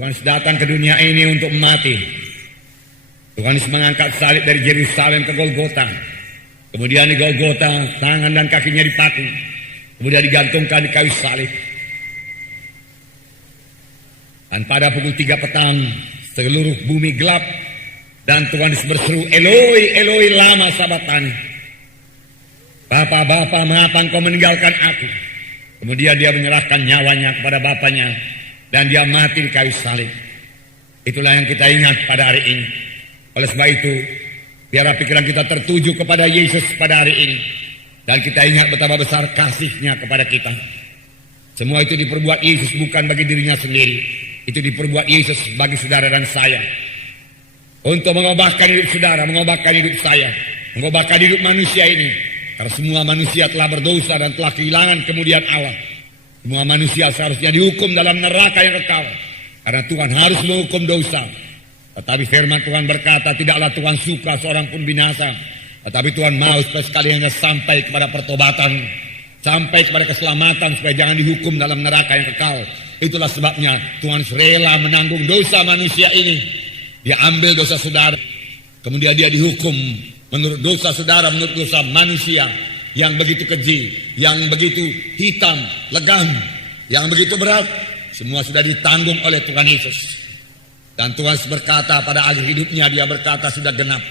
Tuhan datang ke dunia ini untuk mati. Tuhan mengangkat salib dari Yerusalem ke Golgota. Kemudian di Golgota tangan dan kakinya dipaku. Kemudian digantungkan di kayu salib. Dan pada pukul 3 petang seluruh bumi gelap. Dan Tuhan berseru, Eloi, Eloi lama sabachthani. Bapa, mengapa engkau meninggalkan aku? Kemudian dia menyerahkan nyawanya kepada bapaknya. Dan dia mati di kayu salib. Itulah yang kita ingat pada hari ini. Oleh sebab itu, biarlah pikiran kita tertuju kepada Yesus pada hari ini. Dan kita ingat betapa besar kasih-Nya kepada kita. Semua itu diperbuat Yesus bukan bagi dirinya sendiri. Itu diperbuat Yesus bagi saudara dan saya. Untuk mengubahkan hidup saudara, mengubahkan hidup saya. Mengubahkan hidup manusia ini. Karena semua manusia telah berdosa dan telah kehilangan kemuliaan Allah. Semua manusia seharusnya dihukum dalam neraka yang kekal. Karena Tuhan harus menghukum dosa. Tetapi firman Tuhan berkata, tidaklah Tuhan suka seorang pun binasa. Tetapi Tuhan mau supaya sekaliannya sampai kepada pertobatan. Sampai kepada keselamatan supaya jangan dihukum dalam neraka yang kekal. Itulah sebabnya Tuhan rela menanggung dosa manusia ini. Dia ambil dosa saudara. Kemudian dia dihukum menurut dosa saudara, menurut dosa manusia. Yang begitu keji, yang begitu hitam, legam, yang begitu berat, semua sudah ditanggung oleh Tuhan Yesus. Dan Tuhan berkata pada akhir hidupnya, dia berkata sudah genap.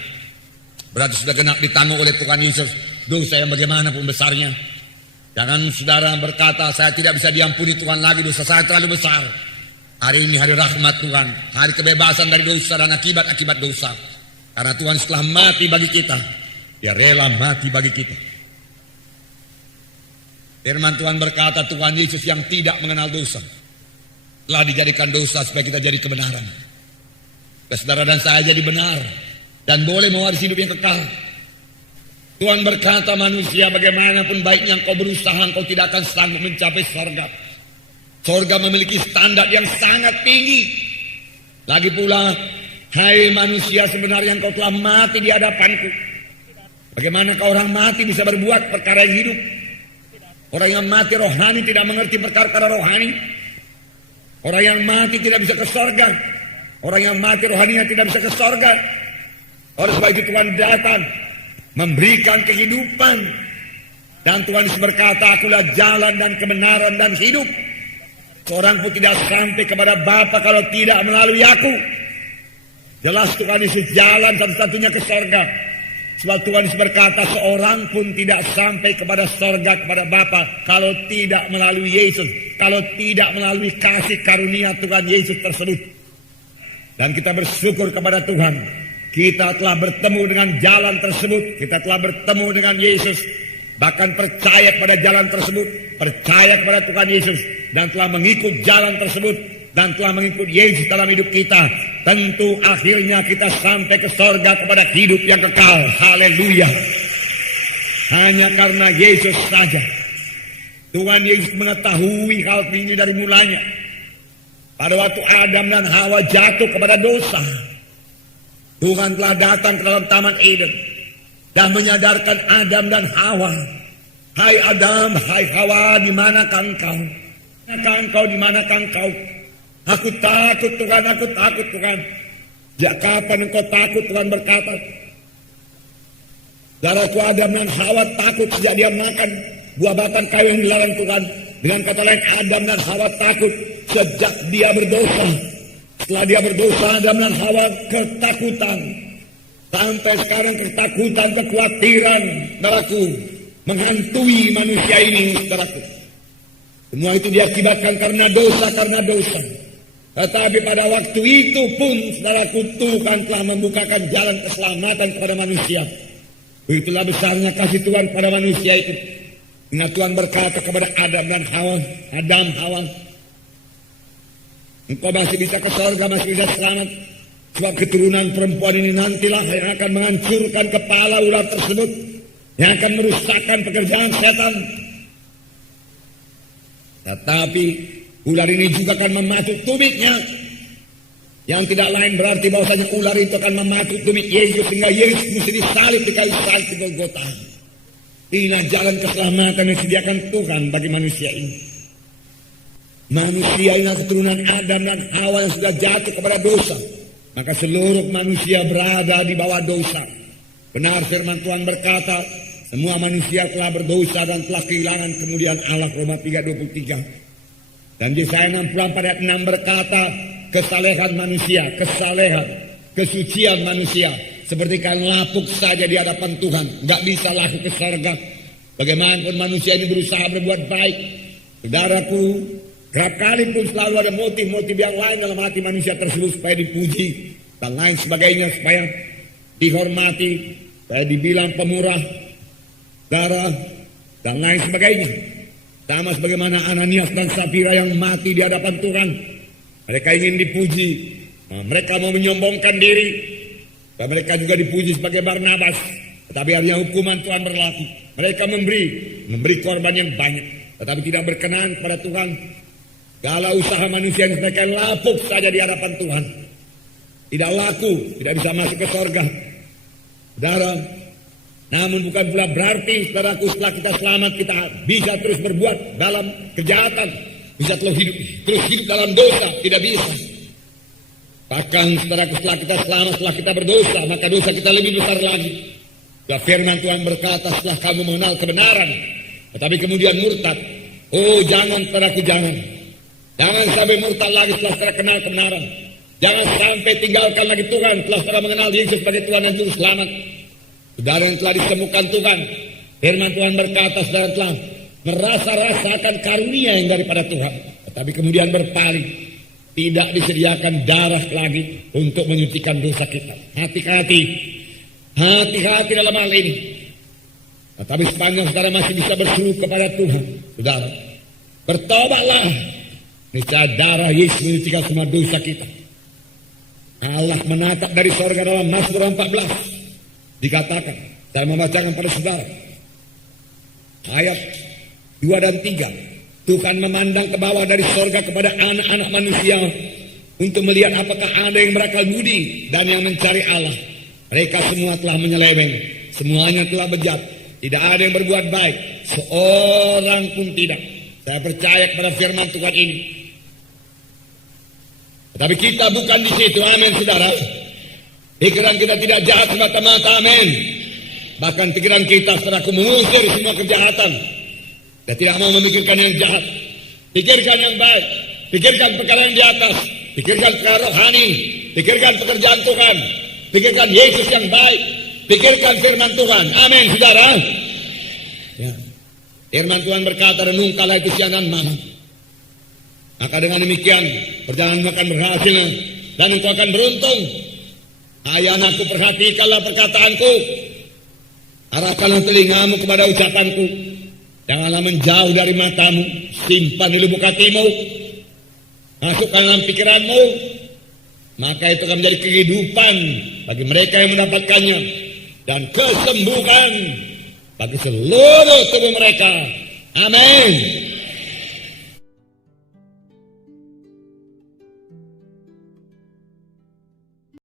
Berarti sudah genap ditanggung oleh Tuhan Yesus. Dosa yang bagaimanapun besarnya. Jangan saudara berkata, saya tidak bisa diampuni Tuhan lagi, dosa saya terlalu besar. Hari ini hari rahmat Tuhan, hari kebebasan dari dosa dan akibat-akibat dosa. Karena Tuhan setelah mati bagi kita, dia rela mati bagi kita. Firman Tuhan berkata, Tuhan Yesus yang tidak mengenal dosa telah dijadikan dosa supaya kita jadi kebenaran. Saudara dan saya jadi benar dan boleh mewarisi hidup yang kekal. Tuhan berkata, manusia bagaimanapun baiknya engkau berusaha, engkau tidak akan sanggup mencapai surga. Surga memiliki standar yang sangat tinggi. Lagi pula, hai manusia, sebenarnya engkau telah mati di hadapanku. Bagaimana kau orang mati bisa berbuat perkara yang hidup? Orang yang mati rohani tidak mengerti perkara-perkara rohani. Orang yang mati tidak bisa ke surga. Orang yang mati rohaninya tidak bisa ke surga. Oleh sebab itu Tuhan datang memberikan kehidupan. Dan Tuhan berkata, akulah jalan dan kebenaran dan hidup. Seorang pun tidak sampai kepada Bapa kalau tidak melalui aku. Jelas Tuhan Yesus jalan satu-satunya ke surga. Sebab Tuhan berkata, seorang pun tidak sampai kepada surga, kepada Bapa kalau tidak melalui Yesus, kalau tidak melalui kasih karunia Tuhan Yesus tersebut. Dan kita bersyukur kepada Tuhan, kita telah bertemu dengan jalan tersebut, kita telah bertemu dengan Yesus, bahkan percaya kepada jalan tersebut, percaya kepada Tuhan Yesus, dan telah mengikut jalan tersebut, dan telah mengikut Yesus dalam hidup kita. Tentu akhirnya kita sampai ke surga kepada hidup yang kekal. Haleluya. Hanya karena Yesus saja. Tuhan Yesus mengetahui hal ini dari mulanya. Pada waktu Adam dan Hawa jatuh kepada dosa, Tuhan telah datang ke dalam Taman Eden dan menyadarkan Adam dan Hawa. Hai Adam, hai Hawa, di manakah engkau? Di manakah engkau? Aku takut Tuhan, aku takut Tuhan. Sejak kapan engkau takut? Tuhan berkata. Saudaraku, Adam dan Hawa takut sejak dia makan buah batang kayu yang dilarang Tuhan. Dengan kata lain, Adam dan Hawa takut sejak dia berdosa. Setelah dia berdosa, Adam dan Hawa ketakutan. Sampai sekarang ketakutan, kekhawatiran, saudaraku, menghantui manusia ini, saudaraku. Semua itu diakibatkan karena dosa. Tetapi pada waktu itu pun, saudaraku, Tuhan telah membukakan jalan keselamatan kepada manusia. Itulah besarnya kasih Tuhan pada manusia itu. Ingat Tuhan berkata kepada Adam dan Hawa, Adam, Hawa, engkau masih bisa ke surga, masih bisa selamat. Sebab keturunan perempuan ini nantilah yang akan menghancurkan kepala ular tersebut, yang akan merusakkan pekerjaan setan. Tetapi ular ini juga akan mematuk tumitnya. Yang tidak lain berarti bahwasanya ular itu akan mematuk tumit Yesus sehingga Yesus mesti disalib di kayu salib di Golgota. Inilah jalan keselamatan yang disediakan Tuhan bagi manusia ini. manusia ini keturunan Adam dan Hawa yang sudah jatuh kepada dosa. Maka seluruh manusia berada di bawah dosa. Benar firman Tuhan berkata, semua manusia telah berdosa dan telah kehilangan kemuliaan Allah. Roma 3:23. Dan Yesaya 64 ayat 6 berkata, kesalehan manusia, kesucian manusia seperti kain lapuk saja di hadapan Tuhan, nggak bisa laku ke surga. Bagaimanapun manusia ini berusaha berbuat baik, saudaraku, kerap kali pun selalu ada motif-motif yang lain dalam hati manusia tersebut supaya dipuji dan lain sebagainya, supaya dihormati, supaya dibilang pemurah, darah dan lain sebagainya. Sama sebagaimana Ananias dan Safira yang mati di hadapan Tuhan. Mereka ingin dipuji, mereka mau menyombongkan diri, dan mereka juga dipuji sebagai Barnabas. Tetapi akhirnya hukuman Tuhan berlaku. Mereka memberi korban yang banyak, tetapi tidak berkenan kepada Tuhan. Segala usaha manusia yang mereka lapuk saja di hadapan Tuhan. Tidak laku, tidak bisa masuk ke surga. Saudara, namun bukan pula berarti saudaraku setelah kita selamat kita bisa terus berbuat dalam kejahatan, bisa terus hidup dalam dosa, tidak bisa. Bahkan saudaraku setelah kita selamat, setelah kita berdosa, maka dosa kita lebih besar lagi. Ya, firman Tuhan berkata, setelah kamu mengenal kebenaran, tetapi kemudian murtad. Oh jangan saudaraku, jangan sampai murtad lagi setelah kenal kebenaran. Jangan sampai tinggalkan lagi Tuhan setelah mengenal Yesus sebagai Tuhan dan Juru Selamat. Saudara yang telah ditemukan Tuhan, firman Tuhan berkata, saudara telah merasa-rasakan karunia yang daripada Tuhan, tetapi kemudian berpaling, tidak disediakan darah lagi untuk menyucikan dosa kita. Hati-hati dalam hal ini. Tetapi sepanjang saudara masih bisa berseru kepada Tuhan, saudara, bertobatlah. Niscaya darah Yesus menyucikan semua dosa kita. Allah menatap dari sorga dalam Mazmur 14. Dikatakan, saya membacakan pada saudara, ayat 2 dan 3. Tuhan memandang ke bawah dari sorga kepada anak-anak manusia untuk melihat apakah ada yang berakal budi dan yang mencari Allah. Mereka semua telah menyeleweng, semuanya telah bejat, tidak ada yang berbuat baik, seorang pun tidak. Saya percaya kepada firman Tuhan ini. Tetapi kita bukan di situ, amin saudara. Pikiran kita tidak jahat semata-mata, amin. Bahkan pikiran kita saudaraku mengusir semua kejahatan. Kita tidak mau memikirkan yang jahat. Pikirkan yang baik. Pikirkan perkara yang di atas. Pikirkan perkara rohani. Pikirkan pekerjaan Tuhan. Pikirkan Yesus yang baik. Pikirkan firman Tuhan, amin saudara. Ya. Firman Tuhan berkata, renungkanlah itu siang dan malam. Maka dengan demikian perjalananmu akan berhasil dan engkau akan beruntung. Hai anakku, perhatikanlah perkataanku, arahkanlah telingamu kepada ucapanku, janganlah menjauh dari matamu, simpan di lubuk hatimu, masukkan dalam pikiranmu, maka itu akan menjadi kehidupan bagi mereka yang mendapatkannya dan kesembuhan bagi seluruh tubuh mereka. Amin.